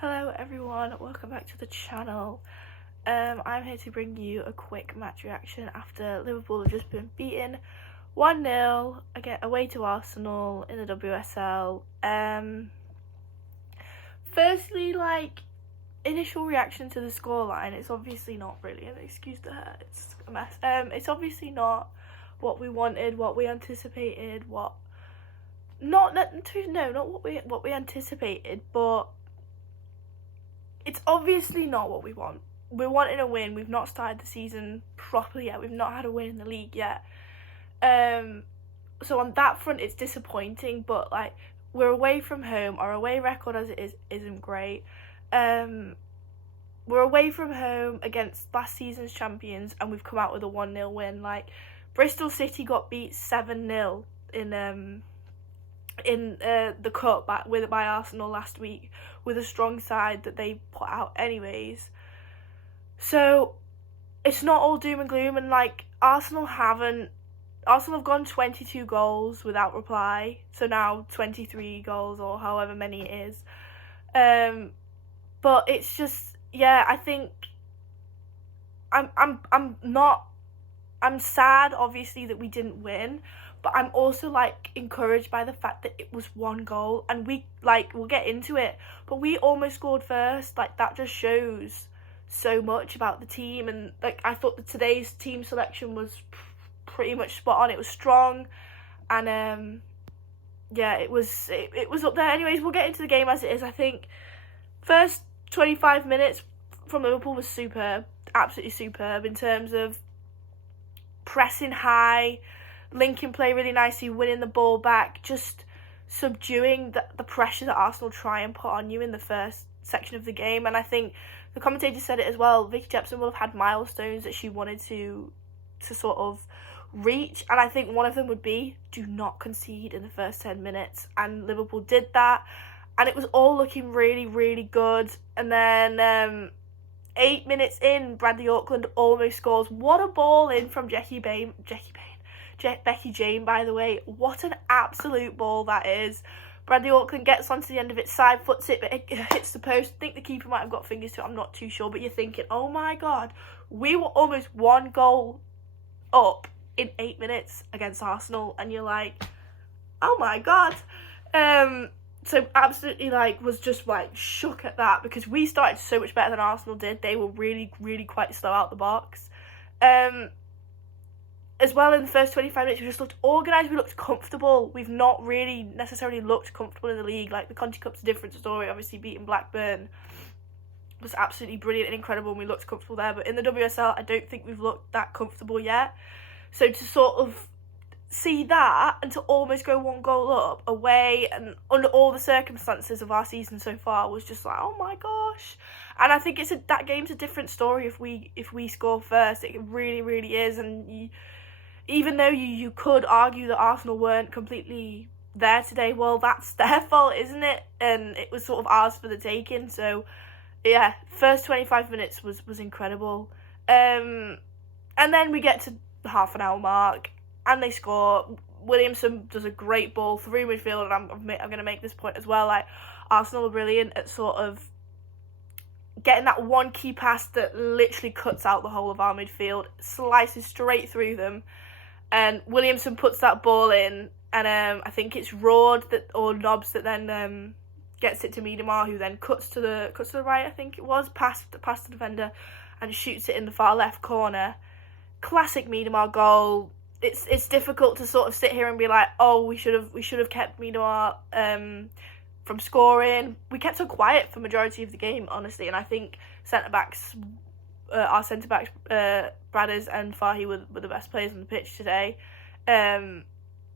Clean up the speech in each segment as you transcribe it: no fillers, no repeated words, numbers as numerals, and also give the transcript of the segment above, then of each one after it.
Hello everyone, welcome back to the channel. I'm here to bring you a quick match reaction after Liverpool have just been beaten 1-0 again away to Arsenal in the WSL. Firstly, initial reaction to the scoreline, it's obviously not brilliant. Excuse the hair, it's a mess. It's obviously not what we wanted, what we anticipated, not what we anticipated, but it's obviously not what we want. We're wanting a win. We've not started the season properly yet. We've not had a win in the league yet. So on that front, it's disappointing. But we're away from home. Our away record as it is isn't great. We're away from home against last season's champions, and we've come out with a 1-0 win. Bristol City got beat 7-0 in the cup by Arsenal last week with a strong side that they put out anyways. So it's not all doom and gloom, and Arsenal have gone 22 goals without reply, so now 23 goals or however many it is. But it's just, I think I'm sad obviously that we didn't win, but I'm also encouraged by the fact that it was one goal, and we'll get into it, but we almost scored first. That just shows so much about the team, and I thought that today's team selection was pretty much spot on. It was strong, and it was up there. Anyways, we'll get into the game as it is. I think first 25 minutes from Liverpool was superb, absolutely superb in terms of pressing high, linking play really nicely, winning the ball back, just subduing the pressure that Arsenal try and put on you in the first section of the game. And I think the commentator said it as well, Vicky Jepson will have had milestones that she wanted to sort of reach, and I think one of them would be do not concede in the first 10 minutes, and Liverpool did that, and it was all looking really, really good. And then 8 minutes in, Bradley Auckland almost scores. What a ball in from Becky Jane, by the way. What an absolute ball that is. Bradley Auckland gets onto the end of it, side foots it, but it hits the post. I think the keeper might have got fingers to it, I'm not too sure, but you're thinking, oh my god, we were almost one goal up in 8 minutes against Arsenal, and you're like, oh my god. So absolutely was just shook at that, because we started so much better than Arsenal did. They were really, really quite slow out the box. As well, in the first 25 minutes, we just looked organised, we looked comfortable. We've not really necessarily looked comfortable in the league. The Conti Cup's a different story. Obviously, beating Blackburn was absolutely brilliant and incredible, and we looked comfortable there. But in the WSL, I don't think we've looked that comfortable yet. So to sort of see that, and to almost go one goal up away, and under all the circumstances of our season so far, was just oh my gosh. And I think that game's a different story if we score first. It really, really is. And even though you could argue that Arsenal weren't completely there today, well, that's their fault, isn't it? And it was sort of ours for the taking. So yeah, first 25 minutes was incredible. And then we get to the half an hour mark, and they score. Williamson does a great ball through midfield, and I'm going to make this point as well. Arsenal are brilliant at sort of getting that one key pass that literally cuts out the whole of our midfield, slices straight through them, and Williamson puts that ball in, and I think it's Rord or Nobbs that then gets it to Miedema, who then cuts to the right, I think it was, past the defender, and shoots it in the far left corner. Classic Miedema goal. It's difficult to sort of sit here and be like, oh, we should have kept Miedema from scoring. We kept her quiet for majority of the game, honestly, and I think our centre backs, Bradders and Fahy were the best players on the pitch today.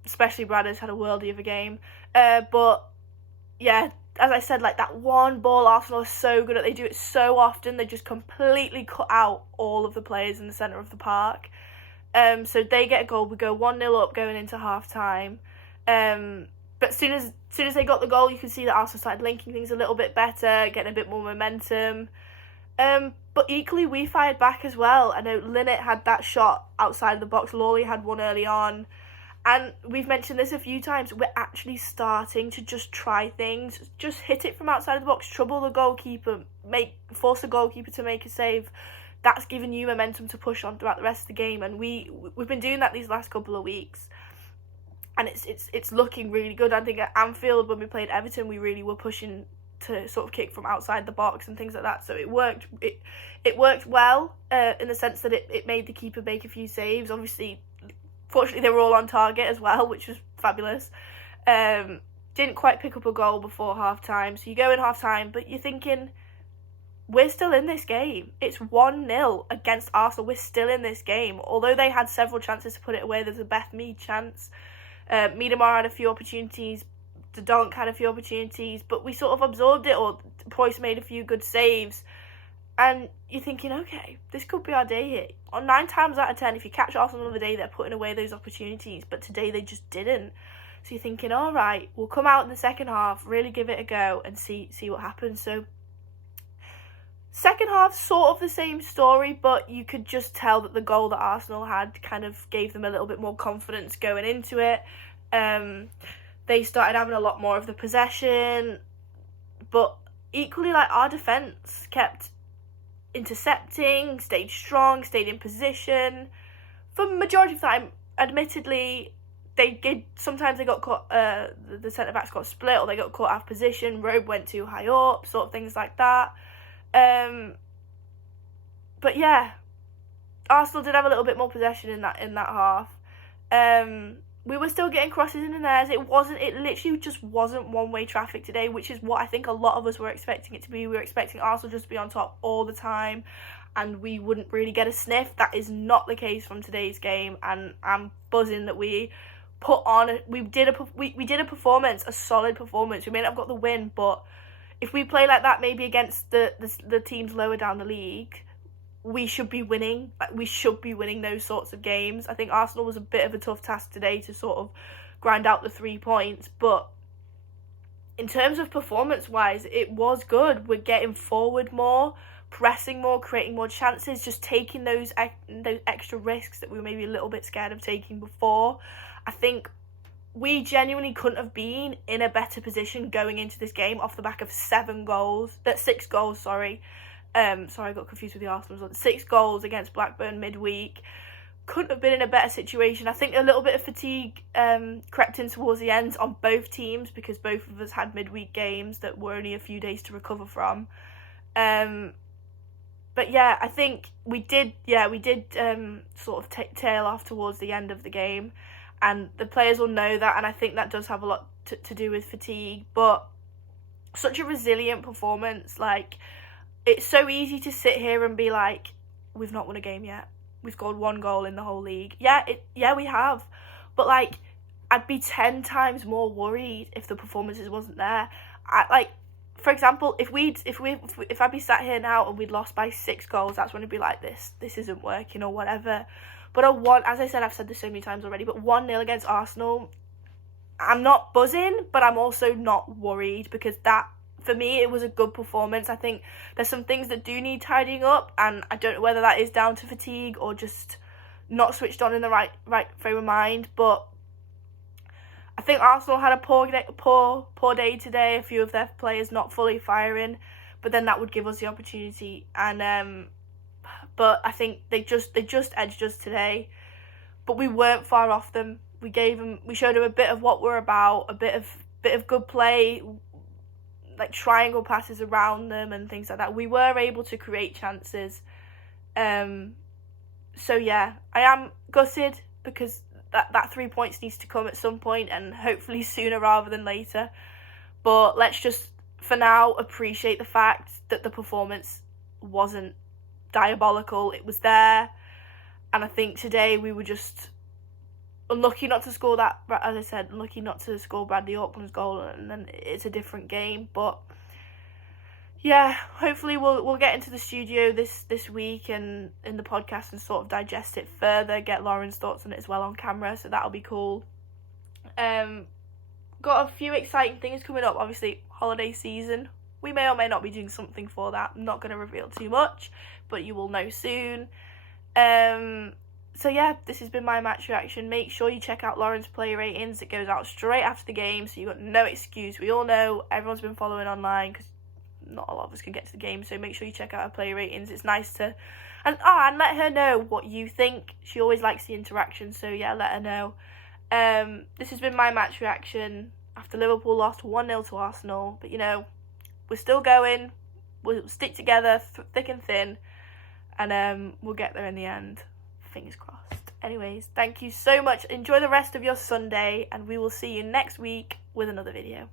Especially Bradders had a worldie of a game. But yeah, as I said, that one ball Arsenal is so good at. They do it so often. They just completely cut out all of the players in the centre of the park. So they get a goal. We go 1-0 up going into half time. But as soon as they got the goal, you can see that Arsenal started linking things a little bit better, getting a bit more momentum. But equally, we fired back as well. I know Linnett had that shot outside the box. Lawley had one early on. And we've mentioned this a few times, we're actually starting to just try things. Just hit it from outside of the box, trouble the goalkeeper, force the goalkeeper to make a save. That's given you momentum to push on throughout the rest of the game. And we've been doing that these last couple of weeks. And it's looking really good. I think at Anfield, when we played Everton, we really were pushing to sort of kick from outside the box and things like that. So it worked. It worked well in the sense that it made the keeper make a few saves. Obviously, fortunately, they were all on target as well, which was fabulous. Didn't quite pick up a goal before half-time. So you go in half-time, but you're thinking, we're still in this game. It's 1-0 against Arsenal. We're still in this game. Although they had several chances to put it away, there's a Beth Mead chance. Miedema had a few opportunities. The Donk had a few opportunities. But we sort of absorbed it, or Preuss made a few good saves. And you're thinking, okay, this could be our day here. On 9 times out of 10, if you catch Arsenal another day, they're putting away those opportunities. But today they just didn't. So you're thinking, all right, we'll come out in the second half, really give it a go and see what happens. So second half, sort of the same story, but you could just tell that the goal that Arsenal had kind of gave them a little bit more confidence going into it. They started having a lot more of the possession, but equally, like, our defence kept intercepting, stayed strong, stayed in position. For the majority of the time, admittedly, sometimes they got caught, the centre-backs got split, or they got caught out of position, Robe went too high up, sort of things like that. But yeah, Arsenal did have a little bit more possession in that half. We were still getting crosses in and theirs. It literally just wasn't one-way traffic today, which is what I think a lot of us were expecting it to be. We were expecting Arsenal just to be on top all the time, and we wouldn't really get a sniff. That is not the case from today's game, and I'm buzzing that we did a performance, a solid performance. We may not have got the win, but if we play like that, maybe against the teams lower down the league, we should be winning. Like, we should be winning those sorts of games. I think Arsenal was a bit of a tough task today to sort of grind out the 3 points, but in terms of performance-wise, it was good. We're getting forward more, pressing more, creating more chances, just taking those extra risks that we were maybe a little bit scared of taking before. I think we genuinely couldn't have been in a better position going into this game off the back of 6 goals, sorry. Sorry, I got confused with the Arsenal result. 6 goals against Blackburn midweek. Couldn't have been in a better situation. I think a little bit of fatigue crept in towards the end on both teams, because both of us had midweek games that were only a few days to recover from. But yeah, I think we did sort of tail off towards the end of the game, and the players will know that, and I think that does have a lot to do with fatigue. But such a resilient performance. Like, it's so easy to sit here and be like, we've not won a game yet. We've scored 1 goal in the whole league. Yeah, we have. But, like, I'd be 10 times more worried if the performances wasn't there. For example, if I'd be sat here now and we'd lost by 6 goals, that's when it'd be like, this isn't working or whatever. But as I said, I've said this so many times already, but 1-0 against Arsenal, I'm not buzzing, but I'm also not worried, because that, for me, it was a good performance. I think there's some things that do need tidying up, and I don't know whether that is down to fatigue or just not switched on in the right frame of mind. But I think Arsenal had a poor day today. A few of their players not fully firing, but then that would give us the opportunity. And but I think they just edged us today. But we weren't far off them. We showed them a bit of what we're about, a bit of good play, like triangle passes around them and things like that. We were able to create chances. So yeah, I am gutted, because that 3 points needs to come at some point, and hopefully sooner rather than later. But let's just, for now, appreciate the fact that the performance wasn't diabolical. It was there, and I think today we were just unlucky not to score that, as I said, unlucky not to score Bradley Auckland's goal, and then it's a different game. But yeah, hopefully we'll get into the studio this week and in the podcast and sort of digest it further, get Lauren's thoughts on it as well on camera, so that'll be cool. Got a few exciting things coming up. Obviously, holiday season. We may or may not be doing something for that. I'm not going to reveal too much, but you will know soon. So yeah, this has been my match reaction. Make sure you check out Lauren's play ratings. It goes out straight after the game, so you've got no excuse. We all know everyone's been following online because not a lot of us can get to the game, so make sure you check out her play ratings. It's nice to... And let her know what you think. She always likes the interaction, so yeah, let her know. This has been my match reaction after Liverpool lost 1-0 to Arsenal. But, you know, we're still going. We'll stick together thick and thin, and we'll get there in the end. Fingers crossed. Anyways, thank you so much. Enjoy the rest of your Sunday, and we will see you next week with another video.